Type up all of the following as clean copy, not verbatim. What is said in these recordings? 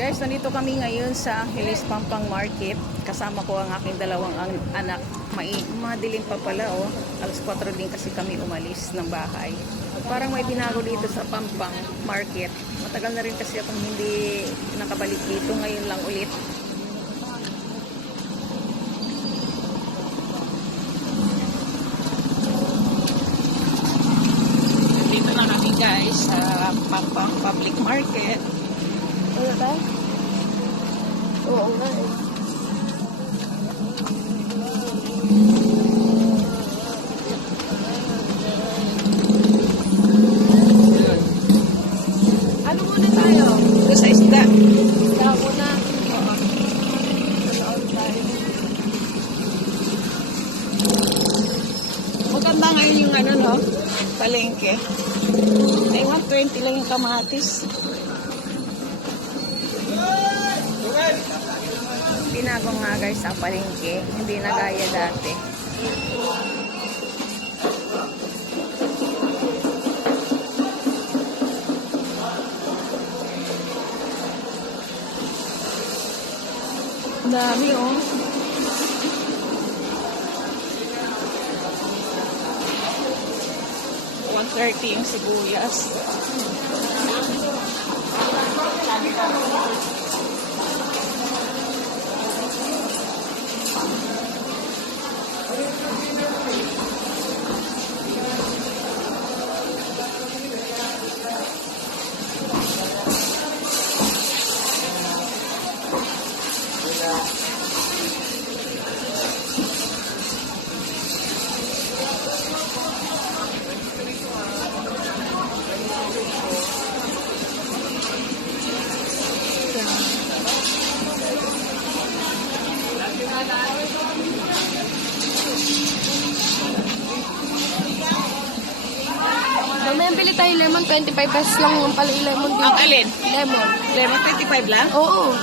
Guys, nandito kami ngayon sa Angeles Pampang Market. Kasama ko ang aking dalawang anak. Madilim pa pala, oh. Alas 4 din kasi kami umalis ng bahay. Parang may binago dito sa Pampang Market. Matagal na rin kasi akong hindi nakabalik dito. Ngayon lang ulit. Dito na kami guys sa Pampang Public Market. Ano ba? Oo nga eh. Ano muna tayo? Ito sa isda. Isda muna. Maganda ngayon yung ano no? Palengke. Ay 120 lang yung kamatis. Binago nga guys ang palengke, hindi na gaya dati. Dami oh. $130 yung sibuyas. Mamaya bili tayo lemon, 25 pesos lang yung pala yung lemon dito. Ang alin? Lemon. Lemon 25 lang? Oo.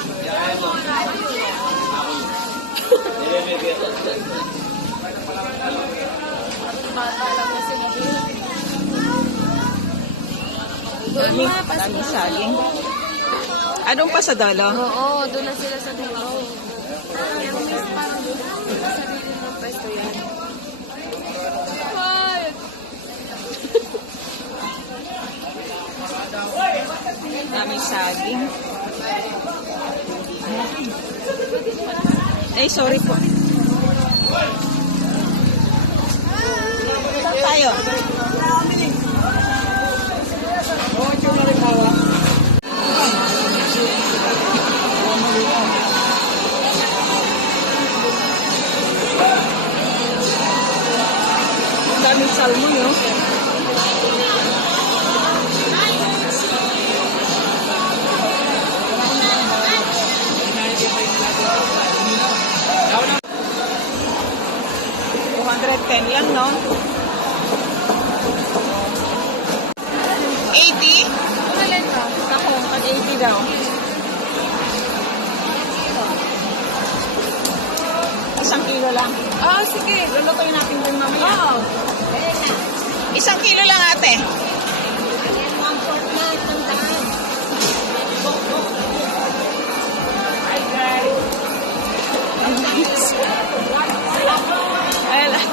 Daming saging. Anong pa sa dalo? Oo, doon na sila sa dulo. Yung miss parang sa sarili ng pwesto yan. Daming saging. Ay, sorry po. Saan tayo? Daming salmon, no? $210 lang, no? 80? Alin ka? Ako, pag-80 daw. Isang kilo lang. Ah, sige. Lulutuin natin dun mamaya. Oo. 1 kilo lang ate. Ayan, 1/4 na. Tandaan. Hi guys. Ayan lang.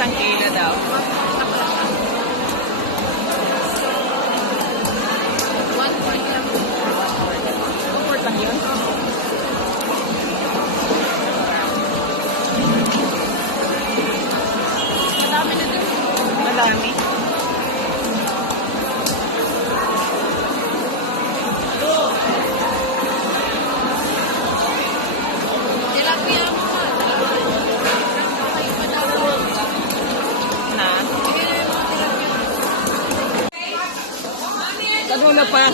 1 kilo daw. 1/4 lang. 1/4 lang yun. Madami na din. Madami. Tilapia mo ka. Na. Kanuna pa.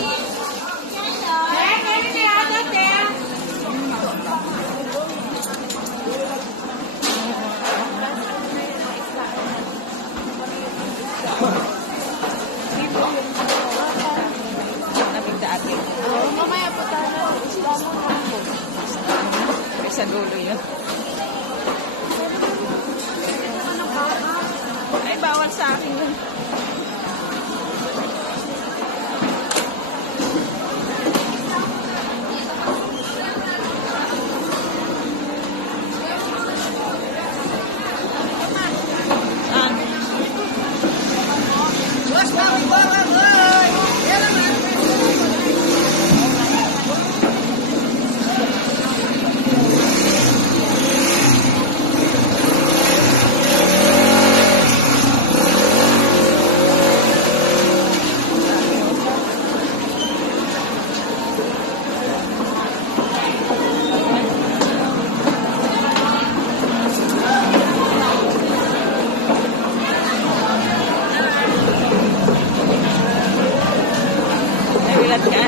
Nabigda atin. Mamaya po tayo. Isda mo na po. sa dulo yun. Ay, bawal sa akin yun. Nabilat ka.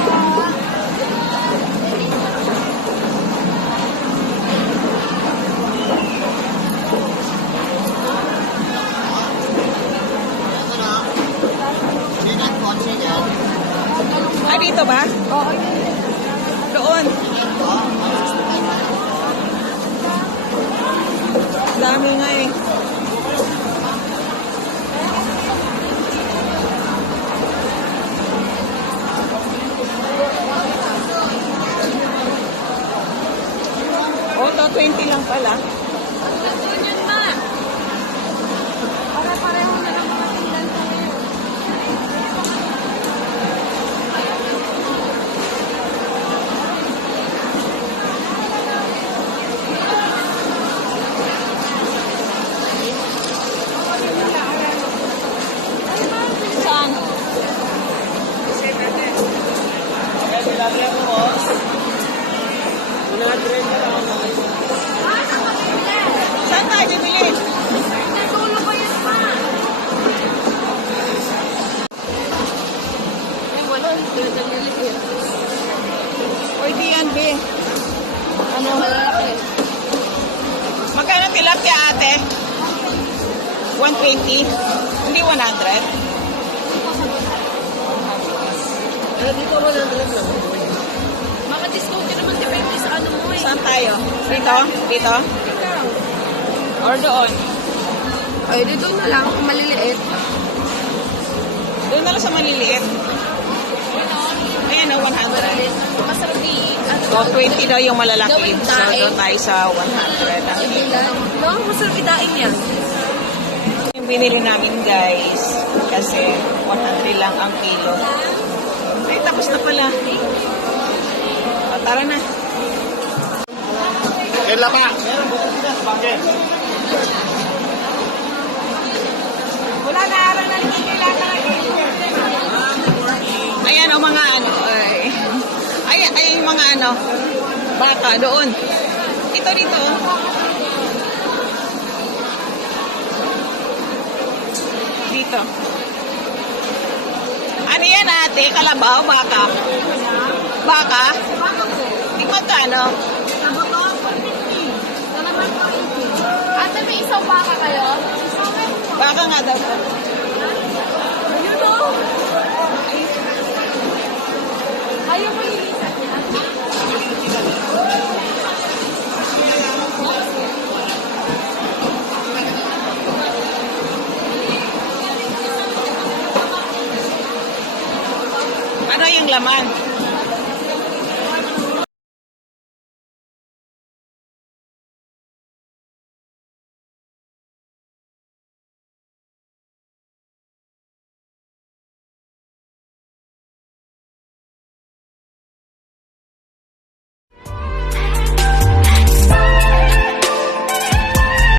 Ah, dito ba? Oo. Doon. Dami nga eh. Auto 20 lang pala. Doon yun na. Pare-pareho na lang mga tindan ko ngayon. Saan? Saan tayo bili? Nadulo ko yun pa. Ay, wala. Tindan niya liit. Pwede yan, be. Ano? Malalaki. Magkano tilapia, ate? 120? Hindi 100? Dito wala na lang. Maka-discount ka naman diba yung sa ano mo eh. Saan tayo? Dito? Dito? Ikaw. Or doon? Ay, dito na lang. Kung maliliit. Doon na lang sa maliliit. Ayan o, 100. Masarap di, ano, So, 20 daw yung malalaki. Gawing So, daing. doon tayo sa 100. Ang no, masarap idaing yan. yung binili namin, guys. Kasi 100 lang ang kilo. Ay, tapos na pala. O, tara na. Kailan pa? Bakit? Wala na, araw na ayan o, mga ano. Ay, yung mga ano. Baka, doon. Ito dito. Dito. Ano yan, ate? Kalabaw? Baka? Baka? Di magkano? Ate, may isang baka kayo? Baka nga daw. Ayun o. Ayaw mo lilisan niya. Ano yung laman?